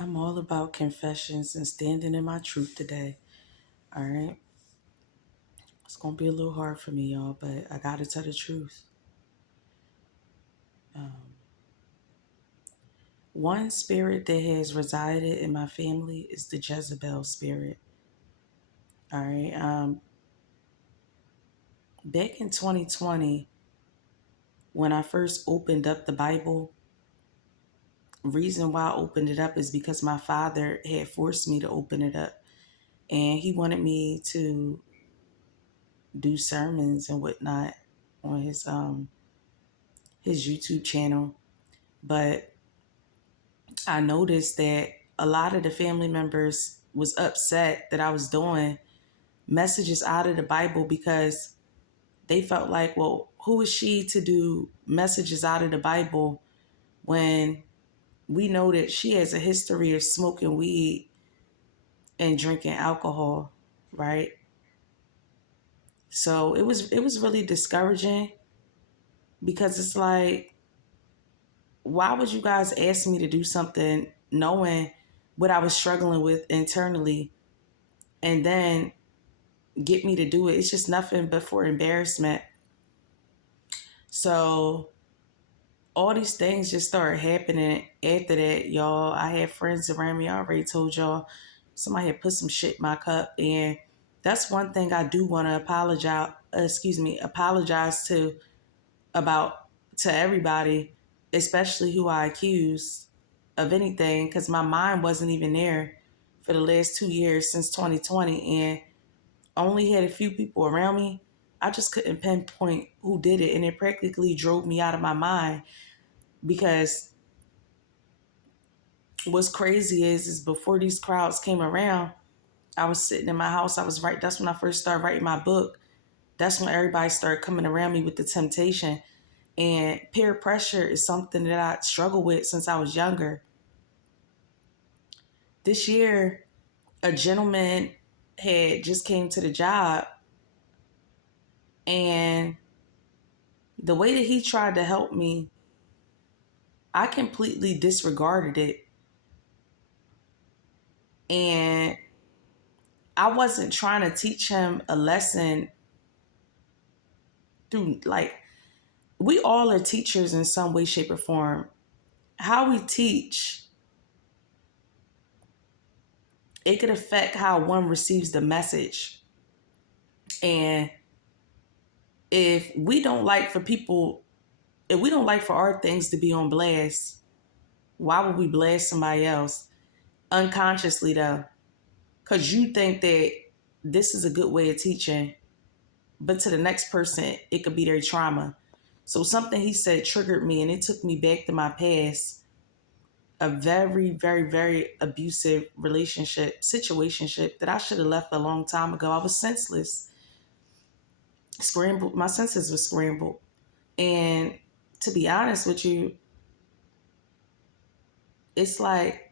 I'm all about confessions and standing in my truth today. All right. It's going to be a little hard for me, y'all, but I got to tell the truth. Um, one spirit that has resided in my family is the Jezebel spirit. All right. Back in 2020, when I first opened up the Bible, reason why I opened it up is because my father had forced me to open it up. And he wanted me to do sermons and whatnot on his YouTube channel. But I noticed that a lot of the family members was upset that I was doing messages out of the Bible because they felt like, well, who is she to do messages out of the Bible when we know that she has a history of smoking weed and drinking alcohol, right? So it was really discouraging because it's like, why would you guys ask me to do something knowing what I was struggling with internally and then get me to do it? It's just nothing but for embarrassment. So all these things just started happening after that, y'all. I had friends around me. I already told y'all somebody had put some shit in my cup, and that's one thing I do want to apologize to about to everybody, especially who I accused of anything, because my mind wasn't even there for the last 2 years since 2020, and only had a few people around me. I just couldn't pinpoint who did it, and it practically drove me out of my mind because what's crazy is before these crowds came around, I was sitting in my house. I was right. That's when I first started writing my book. That's when everybody started coming around me with the temptation. And peer pressure is something that I struggled with since I was younger. This year, a gentleman had just came to the job, and the way that he tried to help me, I completely disregarded it. And I wasn't trying to teach him a lesson through, like, we all are teachers in some way, shape, or form. How we teach, it could affect how one receives the message. And if we don't like for people, if we don't like for our things to be on blast, why would we blast somebody else? Unconsciously, though, because you think that this is a good way of teaching, but to the next person, it could be their trauma. So something he said triggered me, and it took me back to my past, a very, very, very abusive situationship that I should have left a long time ago. I was senseless, scrambled. My senses were scrambled. And to be honest with you, it's like,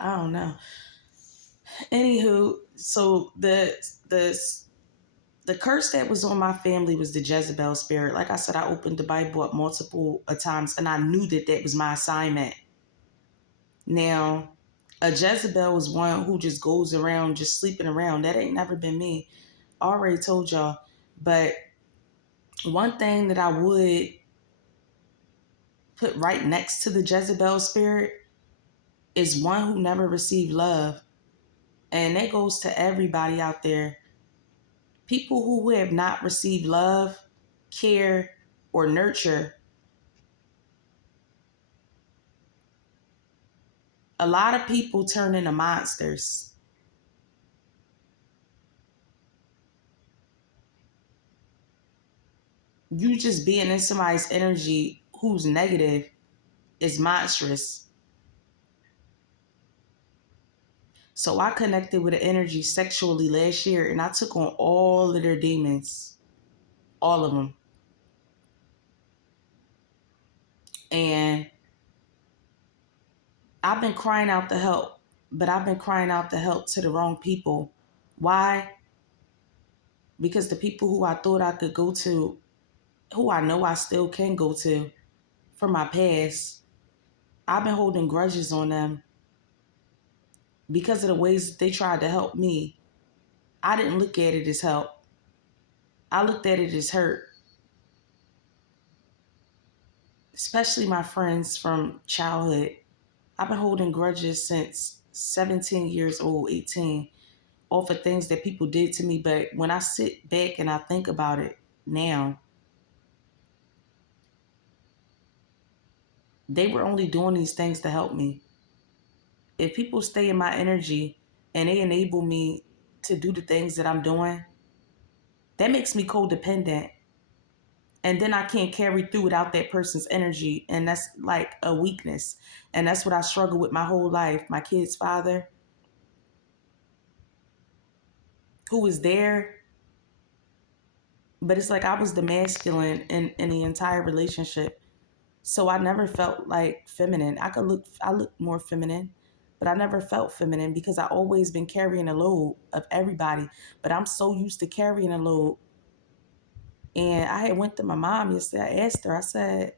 I don't know. Anywho, so the curse that was on my family was the Jezebel spirit. Like I said, I opened the Bible up multiple times, and I knew that that was my assignment. Now, a Jezebel is one who just goes around just sleeping around. That ain't never been me. I already told y'all. But one thing that I would put right next to the Jezebel spirit is one who never received love. And that goes to everybody out there. People who have not received love, care, or nurture. A lot of people turn into monsters. You just being in somebody's energy who's negative is monstrous. So I connected with an energy sexually last year, and I took on all of their demons, all of them. And I've been crying out to help, but I've been crying out to help to the wrong people. Why? Because the people who I thought I could go to, who I know I still can go to from my past, I've been holding grudges on them because of the ways that they tried to help me. I didn't look at it as help. I looked at it as hurt, especially my friends from childhood. I've been holding grudges since 17 years old, 18, all for things that people did to me. But when I sit back and I think about it now, they were only doing these things to help me. If people stay in my energy and they enable me to do the things that I'm doing, that makes me codependent. And then I can't carry through without that person's energy. And that's like a weakness. And that's what I struggle with my whole life. My kid's father, who was there, but it's like I was the masculine in the entire relationship. So I never felt like feminine. I look more feminine, but I never felt feminine because I always been carrying a load of everybody. But I'm so used to carrying a load. And I had went to my mom yesterday. I asked her, I said,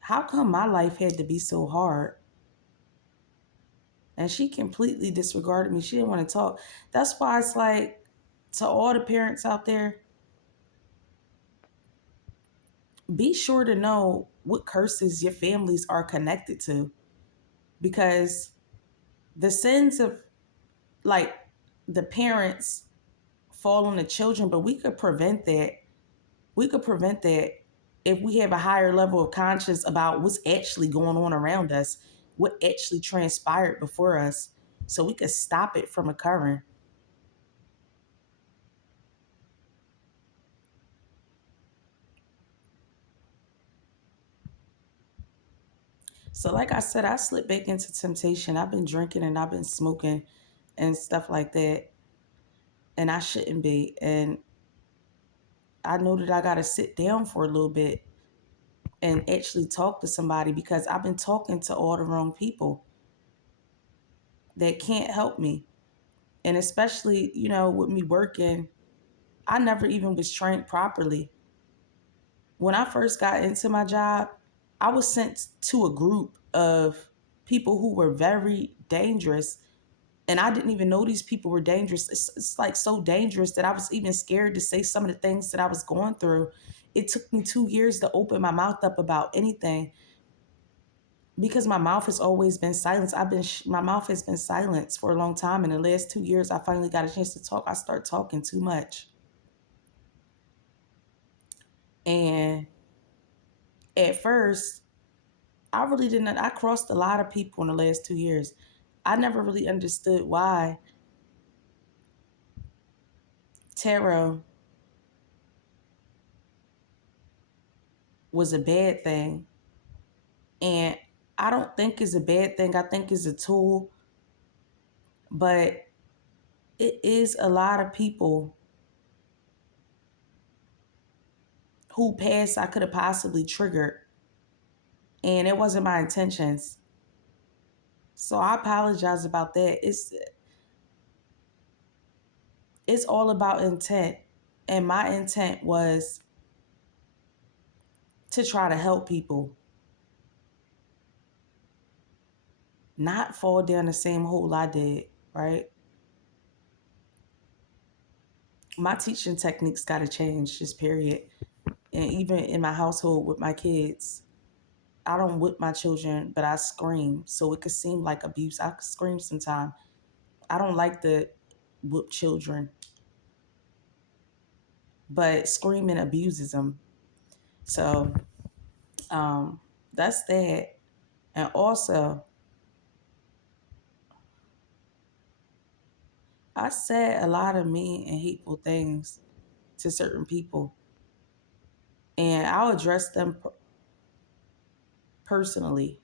how come my life had to be so hard? And she completely disregarded me. She didn't want to talk. That's why it's like, to all the parents out there, be sure to know what curses your families are connected to. Because the sins of, like, the parents fall on the children, but we could prevent that. We could prevent that if we have a higher level of conscience about what's actually going on around us, what actually transpired before us, so we could stop it from occurring. So, like I said, I slipped back into temptation. I've been drinking and I've been smoking and stuff like that, and I shouldn't be. And I know that I got to sit down for a little bit and actually talk to somebody because I've been talking to all the wrong people that can't help me. And especially, with me working, I never even was trained properly. When I first got into my job, I was sent to a group of people who were very dangerous. And I didn't even know these people were dangerous. It's like so dangerous that I was even scared to say some of the things that I was going through. It took me 2 years to open my mouth up about anything because my mouth has always been silenced. My mouth has been silenced for a long time. In the last 2 years, I finally got a chance to talk. I start talking too much. And at first, I really didn't. I crossed a lot of people in the last 2 years. I never really understood why tarot was a bad thing. And I don't think it's a bad thing. I think it's a tool. But it is a lot of people who past I could have possibly triggered. And it wasn't my intentions. So I apologize about that. It's all about intent. And my intent was to try to help people, not fall down the same hole I did, right? My teaching techniques got to change, just period. And even in my household with my kids, I don't whip my children, but I scream. So it could seem like abuse. I could scream sometimes. I don't like to whip children, but screaming abuses them. So that's that. And also, I said a lot of mean and hateful things to certain people, and I'll address them personally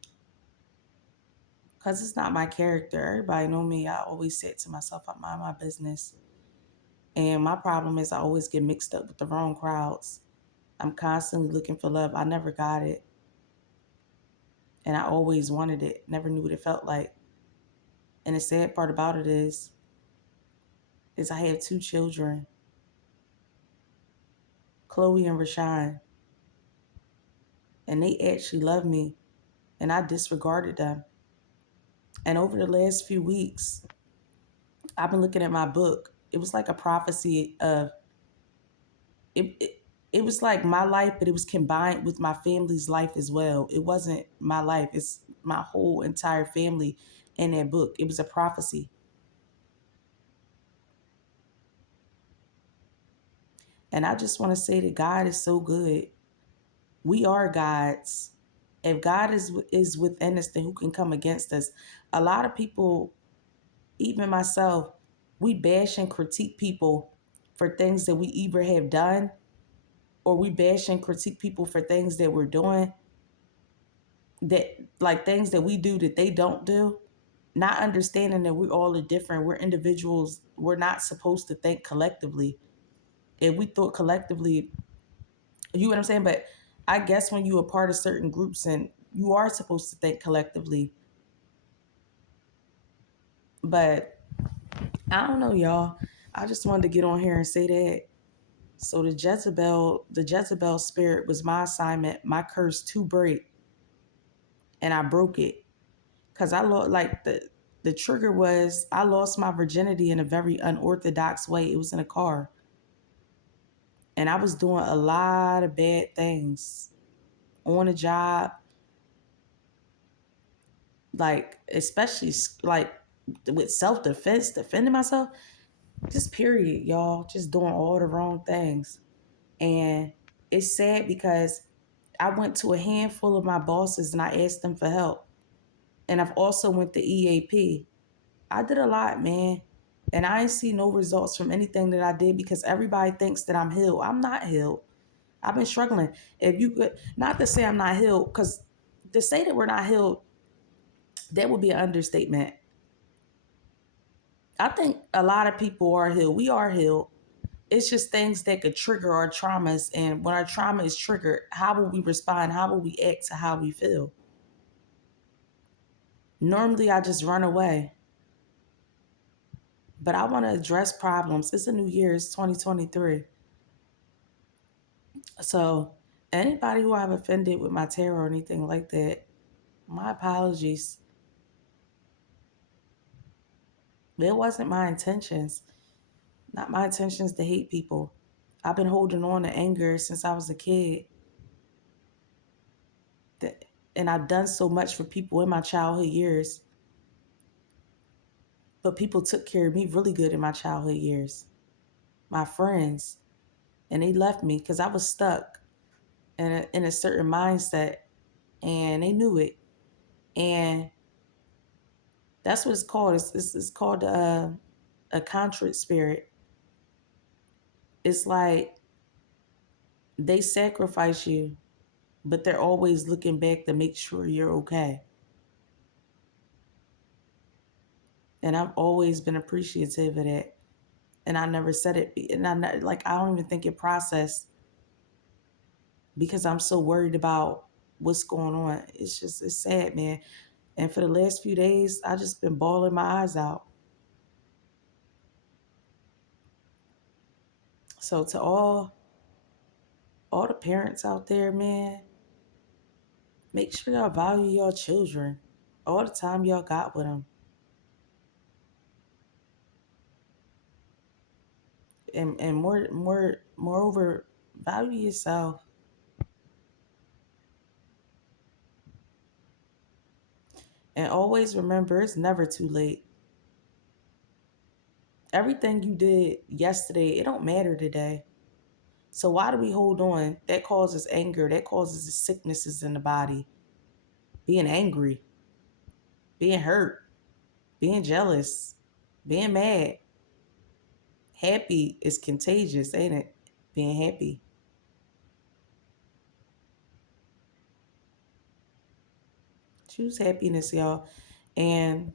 because it's not my character. Everybody know me. I always say it to myself, I mind my business. And my problem is I always get mixed up with the wrong crowds. I'm constantly looking for love. I never got it. And I always wanted it. Never knew what it felt like. And the sad part about it is I have two children, Chloe and Rashawn. And they actually love me. and I disregarded them. And over the last few weeks, I've been looking at my book. It was like a prophecy of it, it. It was like my life, but it was combined with my family's life as well. It wasn't my life; it's my whole entire family in that book. It was a prophecy, and I just want to say that God is so good. We are God's. If God is within us, then who can come against us? A lot of people, even myself, we bash and critique people for things that we either have done, or we bash and critique people for things that we're doing, that like things that we do that they don't do, not understanding that we all are different. We're individuals. We're not supposed to think collectively. If we thought collectively, you know what I'm saying? But I guess when you are part of certain groups and you are supposed to think collectively. But I don't know, y'all. I just wanted to get on here and say that. So the Jezebel spirit was my assignment, my curse to break, and I broke it. Cause I lost like the trigger was I lost my virginity in a very unorthodox way. It was in a car, and I was doing a lot of bad things on a job, like especially like with self defense, defending myself. Just period, y'all. Just doing all the wrong things, and it's sad because I went to a handful of my bosses and I asked them for help. And I've also went to EAP. I did a lot, man. And I ain't see no results from anything that I did because everybody thinks that I'm healed. I'm not healed. I've been struggling. If you could, not to say I'm not healed, because to say that we're not healed, that would be an understatement. I think a lot of people are healed. We are healed. It's just things that could trigger our traumas. And when our trauma is triggered, how will we respond? How will we act to how we feel? Normally, I just run away. But I want to address problems. It's a new year. It's 2023. So anybody who I've offended with my tarot or anything like that, my apologies. It wasn't my intentions. Not my intentions to hate people. I've been holding on to anger since I was a kid. And I've done so much for people in my childhood years. But people took care of me really good in my childhood years. My friends. And they left me because I was stuck in a certain mindset. And they knew it. And that's what it's called. It's called a contrite spirit. It's like they sacrifice you, but they're always looking back to make sure you're okay. And I've always been appreciative of that. And I never said it. And I don't even think it processed because I'm so worried about what's going on. It's sad, man. And for the last few days, I just been bawling my eyes out. So to all the parents out there, man, make sure y'all value your children all the time y'all got with them. And moreover, value yourself. And always remember it's never too late. Everything you did yesterday, it don't matter today. So why do we hold on? That causes anger. That causes sicknesses in the body. Being angry, being hurt, being jealous, being mad. Happy is contagious, ain't it? Being happy. Choose happiness, y'all. And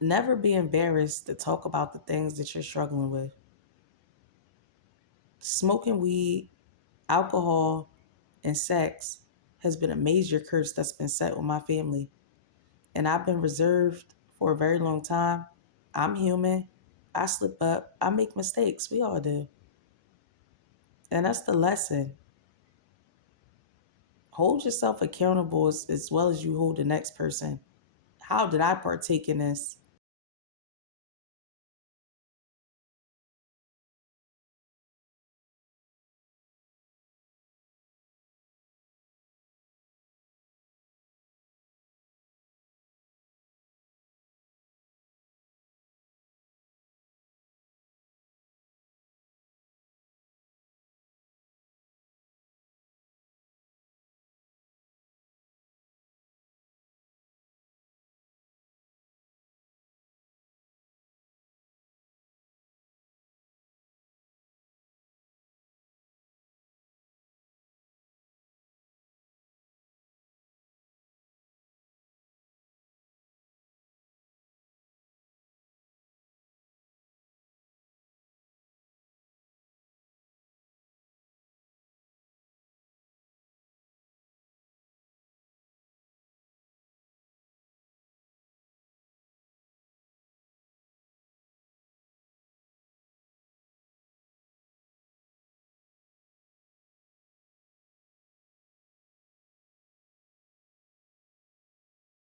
never be embarrassed to talk about the things that you're struggling with. Smoking weed, alcohol, and sex has been a major curse that's been set with my family. And I've been reserved for a very long time. I'm human. I slip up. I make mistakes. We all do. And that's the lesson. Hold yourself accountable as well as you hold the next person. How did I partake in this?